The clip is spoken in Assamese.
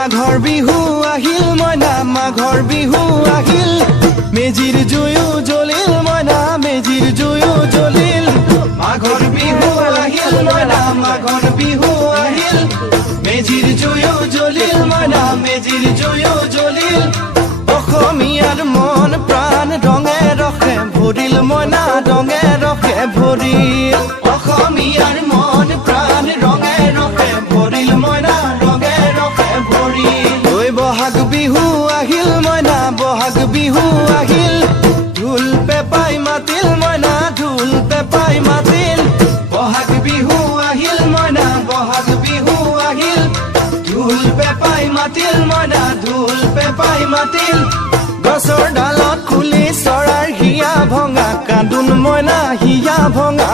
মাঘৰ বিহু আহিল মইনা মাঘৰ বিহু আহিল মেজিৰ জুয়ো জ্বলিল মইনা মেজিৰ জুয়ো জ্বলিল মাঘৰ বিহু আহিল মইনা মাঘৰ বিহু আহিল মেজিৰ জুয়ো জ্বলিল মইনা মেজিৰ জুয়ো জ্বলিল অসমীয়াৰ মন প্ৰাণ ৰঙে ৰখে ভৰিল মইনা ৰঙে ৰখে ভৰিল অসমীয়াৰ মন প্ৰাণ ৰঙে ৰখে ভৰিল মইনা ৰঙে ৰখে ভৰিল ঐ বহাগ বিহু আহিল মইনা বহাগ বিহু আহিল ঢোল পেপাই মাতিল মইনা ঢোল পেপাই মাতিল বহাগ বিহু আহিল মইনা বহাগ বিহু আহিল ঢোল পেপাই মাতিল মইনা ঢোল পেপাই মাতিল গছৰ ডালত খুলি চৰাইৰ হিয়া ভঙা কান্দোন মইনা হিয়া ভঙা